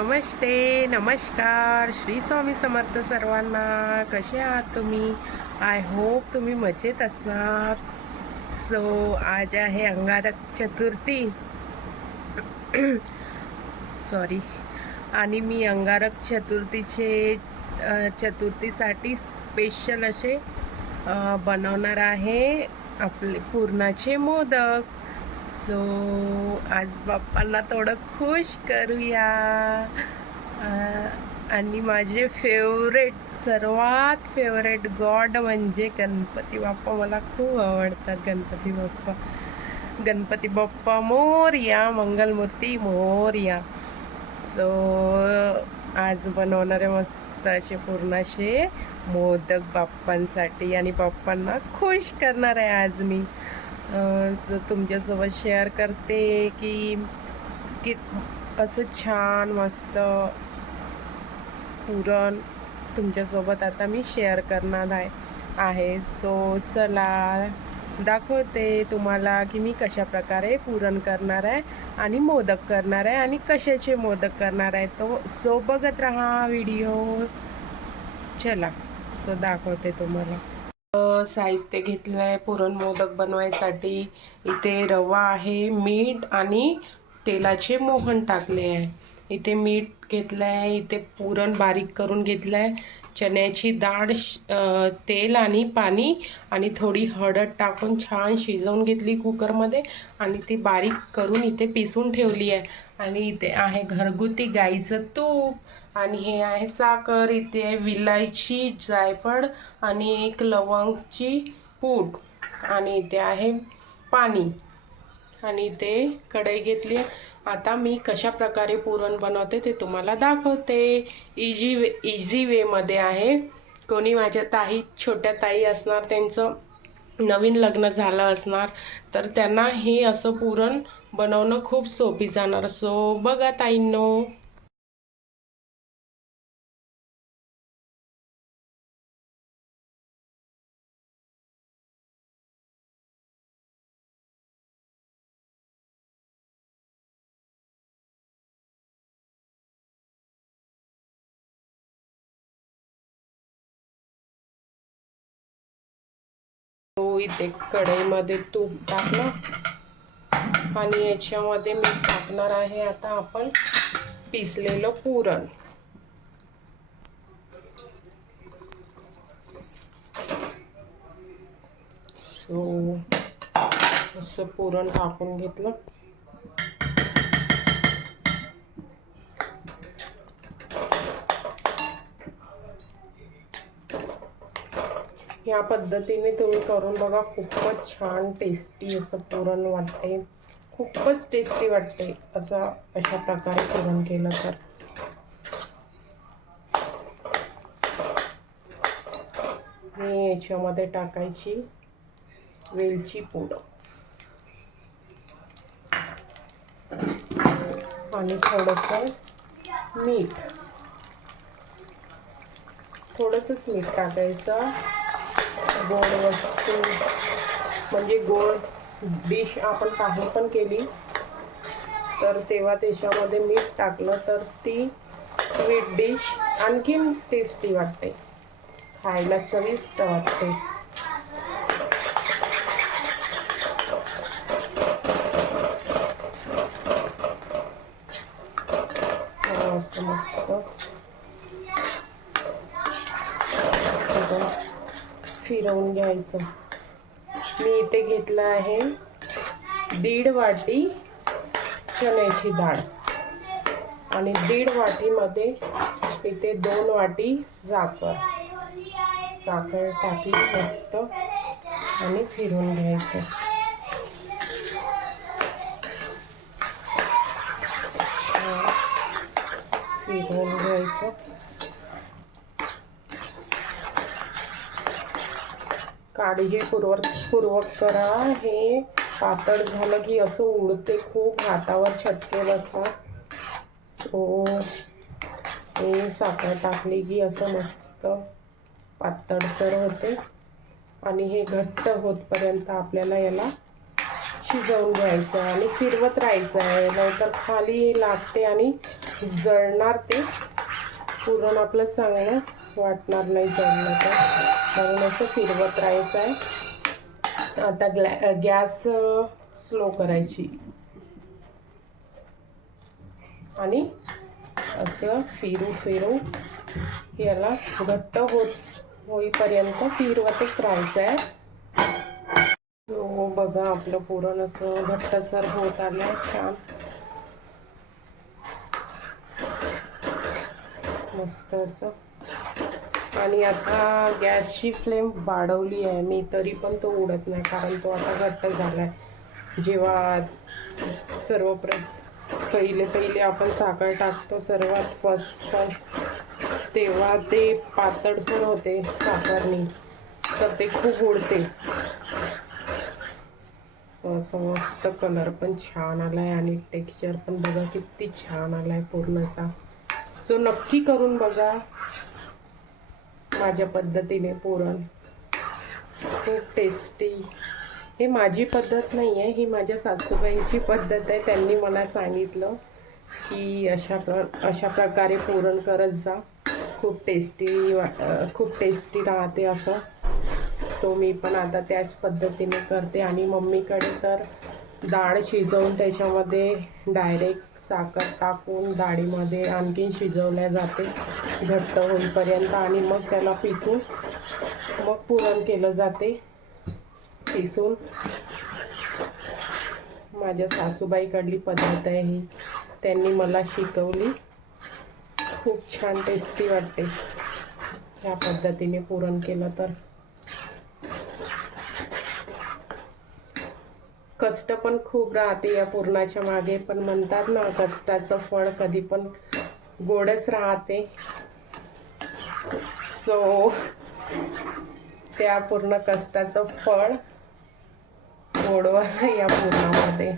नमस्ते, नमस्कार. श्री स्वामी समर्थ सर्वांना. कसे आहात तुम्ही? आय होप तुम्ही मजेत असणार. सो आज आहे अंगारक चतुर्थी. सॉरी. आणि मी अंगारक चतुर्थीसाठी स्पेशल असे बनवणार आहे आपले पुरणाचे मोदक. सो आज बाप्पांना थोडं खुश करूया. आणि माझे सर्वात फेवरेट गॉड म्हणजे गणपती बाप्पा. मला खूप आवडतात गणपती बाप्पा मोरया, मंगलमूर्ती मोरया. सो आज बनवणारे मस्त असे पुरणाचे मोदक बाप्पांसाठी आणि बाप्पांना खुश करणार आहे आज मी. तुमच्यासोबत शेअर करते की असं छान मस्त पुरण तुमच्यासोबत आता मी शेअर करणार आहे. सो चला दाखवते तुम्हाला की मी कशा प्रकारे पुरण करणार आहे आणि मोदक करणार आहे आणि कशाचे मोदक करणार आहे. सो बघत राहा व्हिडिओ. चला सो दाखवते तुम्हाला. साहित्य घेतलं आहे पुरण मोदक बनवायसाठी. इथे रवा आहे, मीठ आणि तेलाचे मोहन टाकले आहे. इथे मीठ घेतलं आहे, इथे पुरण बारीक करून घेतलं आहे, चण्याची डाळ, तेल आणि पाणी आणि थोडी हळद टाकून छान शिजवून घेतली कुकरमध्ये आणि ती बारीक करून इथे पिसून ठेवली आहे. आणि इथे आहे घरगुती गाईचं तूप आणि हे आहे साखर. इथे आहे विलायची, जायफळ आणि एक लवंगची पूड आणि इथे आहे पाणी आणि इथे कढई घेतली. आता मी कशा प्रकारे पुरण बनवते ते तुम्हाला दाखवते. इझी वेमध्ये आहे. कोणी माझ्या छोट्या ताई असणार, त्यांचं नवीन लग्न झालं असणार तर त्यांना हे असं पुरण बनवणं खूप सोपी जाणार. सो बघा ताईंनो. इथे कढईमध्ये तूप टाकलं आणि याच्यामध्ये मी टाकणार आहे आता आपण पिसलेलं पुरण. सो असं पुरण टाकून घेतलं. या पद्धतीने तुम्ही करून बघा. खूपच छान टेस्टी असं पुरण वाटते. खूपच टेस्टी वाटते अशा प्रकारे पुरण केलं तर. मी याच्यामध्ये टाकायची वेलची पूड आणि थोडंसं मीठ. थोडंसंच मीठ टाकायचं. गोड वस्तू म्हणजे गोड डिश आपण काही पण केली तर तेव्हा त्याच्यामध्ये मीठ टाकलं तर ती स्वीट डिश आणखीन टेस्टी वाटते, खायला चविष्ट वाटते. मस्त फिरवून घ्यायचं. मी इथे घेतलं आहे 1.5 वाटी चण्याची डाळ आणि 1.5 वाटीमध्ये इथे 2 वाटी साखर टाकली मस्त आणि फिरवून घ्यायचं. फिरवून घ्यायचं. काळजीपूर्वक करा. हे पातळ झालं की असं उडते, खूप हातावर छटके बसतात. सो हे साखर टाकली की असं मस्त पातळसर होते आणि हे घट्ट होतपर्यंत आपल्याला याला शिजवून घ्यायचं आहे आणि फिरवत राहायचं आहे, नाहीतर खाली लागते आणि जळणार ते पुरण आपलं चांगलं वाटणार नाही जळलं तर. म्हणून असं फिरवत राहायचं आहे. आता गॅस स्लो करायची आणि असं फिरू याला घट्ट होईपर्यंत फिरवतच राहायचं आहे. बघा आपलं पुरण असं घट्टसर होत आलं छान मस्त असं. आणि आता गॅसची फ्लेम वाढवली आहे मी, तरी पण तो उडत नाही, कारण तो आता घट्ट झाला आहे. जेव्हा पहिले आपण साखर टाकतो सर्वात फर्स्ट, तेव्हा ते पातळसर होते साखरनी, तर ते खूप उडते. असं मस्त कलर पण छान आलाय आणि टेक्स्चर पण बघा किती छान आलाय पूर्णचा. सो नक्की करून बघा माझ्या पद्धतीने पुरण, खूप टेस्टी. हे माझी पद्धत नाही आहे, ही माझ्या सासूबाईंची पद्धत आहे. त्यांनी मला सांगितलं की अशा प्रकारे पुरण करत जा, खूप टेस्टी राहते असं. सो मी पण आता त्याच पद्धतीने करते. आणि मम्मीकडे तर डाळ शिजवून त्याच्यामध्ये डायरेक्ट साखर टाकून डाळीमध्ये आणखीन शिजवल्या जाते घट्ट होईपर्यंत, आणि मग त्याला पिसून मग पुरण केलं जाते पिसून. माझ्या सासूबाईकडली पद्धत आहे ही, त्यांनी मला शिकवली. खूप छान टेस्टी वाटते ह्या पद्धतीने पुरण केलं तर. कष्ट पण खूप राहते या पुरणाच्या मागे, पण म्हणतात ना कष्टाचं फळ कधी पण गोडच राहते. सो त्या पूर्ण कष्टाचं फळ गोडवा या पुरणामध्ये.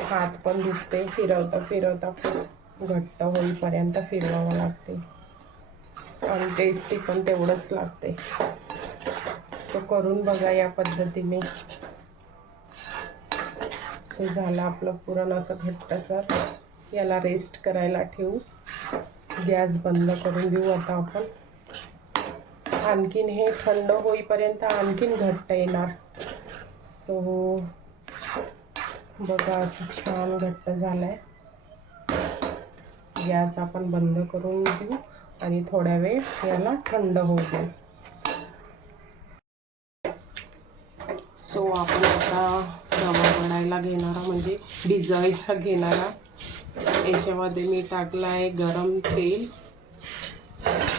हात पण दुखते, फिरवता खूप घट्ट होईपर्यंत फिरवावं लागते, आणि टेस्टी पण तेवढंच लागते. तो करून बघा या पद्धतीने. सो झालं आपलं पुरण असं घट्टसर. याला रेस्ट करायला ठेवू, गॅस बंद करून देऊ आता आपण. आणखीन हे थंड होईपर्यंत आणखीन घट्ट येणार. सो बघा असं छान घट्ट झालंय. गॅस आपण बंद करून देऊ आणि थोड्या वेळ याला थंड होऊ देऊ. सो आपण आता रवा बनायला घेणारा, म्हणजे भिजवायला घेणारा. याच्यामध्ये मी टाकला आहे गरम तेल,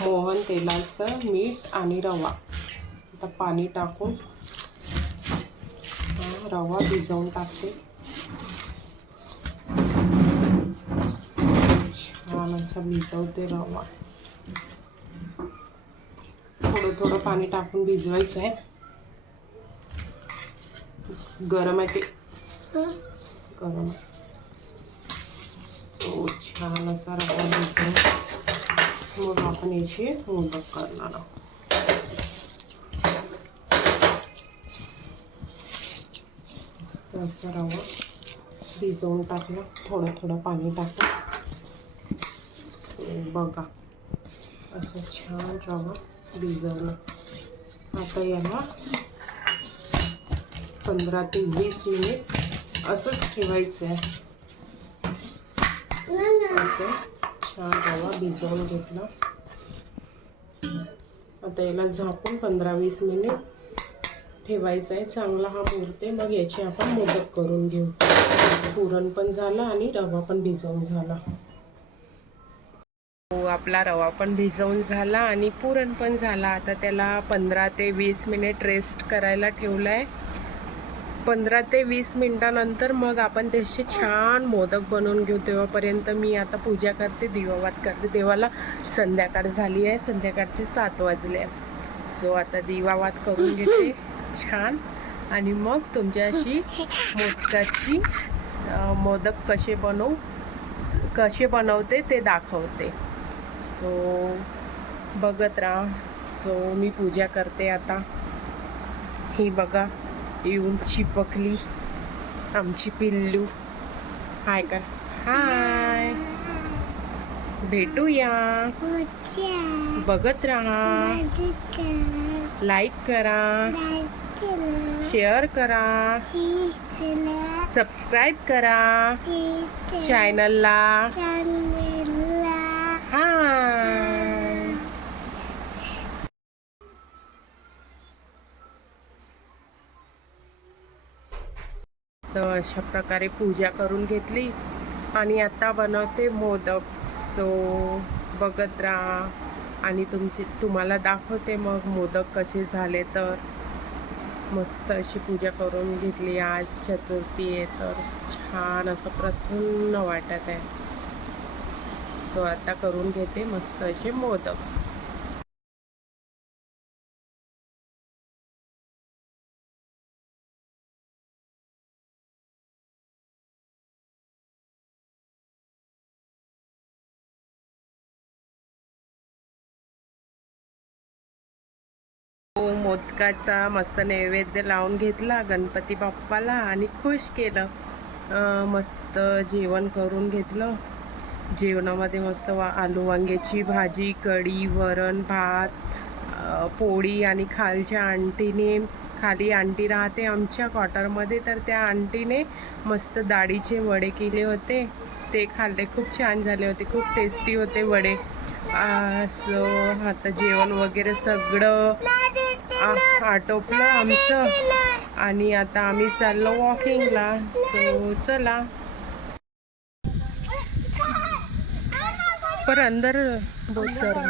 मोहन तेलाचं मीठ आणि रवा. आता पाणी टाकून रवा भिजवून टाकते. छान असं भिजवते रवा. थोडं पाणी टाकून भिजवायचं आहे. गरम आहे ते, गरम. तो छान असा रवा भिजवून मग आपण याचे मोदक करणार आहोत. मस्त असा रवा भिजवून टाकला, थोडं पाणी टाकून. बघा असं छान रवा भिजवला. आता याला 15 ते 20 मिनिट असंच ठेवायचं आहे. असं छान रवा भिजवून घेतला. आता याला झाकून 15-20 मिनिट ठेवायचं आहे. चांगला हा मुरते, मग याचे आपण मोदक करून घेऊ. पुरण पण झालं आणि रवा पण भिजवून झाला. आपला रवा पण भिजवून झाला आणि पुरण पण झाला. आता त्याला 15 ते 20 मिनिट रेस्ट करायला ठेवलं आहे. 15 ते 20 मिनिटानंतर मग आपण त्याचे छान मोदक बनवून घेऊ. तेव्हापर्यंत मी आता पूजा करते, दिवावात करते. देवाला संध्याकाळ झाली आहे, संध्याकाळचे 7 वाजले. सो आता दिवावात करून घेते छान, आणि मग तुमच्याशी मोदक कसे बनवते ते दाखवते. सो बघत राहा. सो मी पूजा करते आता. ही बघा येऊन चिपकली आमची पिल्लू हाय कर. हाय, भेटूया. बघत राहा, लाईक करा, शेअर करा, सबस्क्राईब करा चॅनलला. हाय. तर अशा प्रकारे पूजा करून घेतली आणि आता बनवते मोदक. सो बघत राहा आणि तुम्हाला दाखवते मग मोदक कसे झाले. तर मस्त अशी पूजा करून घेतली. आज चतुर्थी आहे तर छान असं प्रसन्न वाटत आहे. सो आता करून घेते मस्त असे मोदक. मोदकाचा मस्त नैवेद्य लावून घेतला गणपती बाप्पाला आणि खुश केलं. मस्त जेवण करून घेतलं. जेवणामध्ये मस्त आलू वांग्याची भाजी, कढी, वरण, भात, पोळी आणि खालच्या आंटीने, खाली आंटी राहते आमच्या क्वार्टरमध्ये, तर त्या आंटीने मस्त डाळीचे वडे केले होते. ते खाल्ले, खूप छान झाले होते, खूप टेस्टी होते वडे. सो आता जेवण वगैरे सगळं आटोपलं आमचं आणि आता आम्ही चाललो वॉकिंगला. सो चला. पर अंदर बहुत गरम.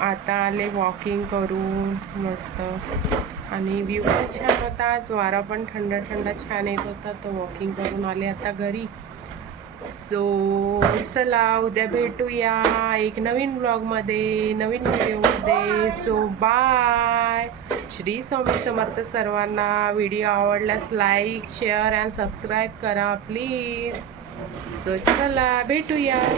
आता आले वॉकिंग करून मस्त आणि व्ह्यू पण छान होता. आज वारा पण थंड थंड छान येत होता. तर वॉकिंग करून आले आता घरी. सो चला, उद्या भेटूया एक नवीन ब्लॉगमध्ये, नवीन व्हिडिओमध्ये. So bye. श्री स्वामी समर्थ सर्वांना. व्हिडिओ आवडल्यास लाईक, शेअर अँड सबस्क्राईब करा प्लीज. सो चला भेटूया.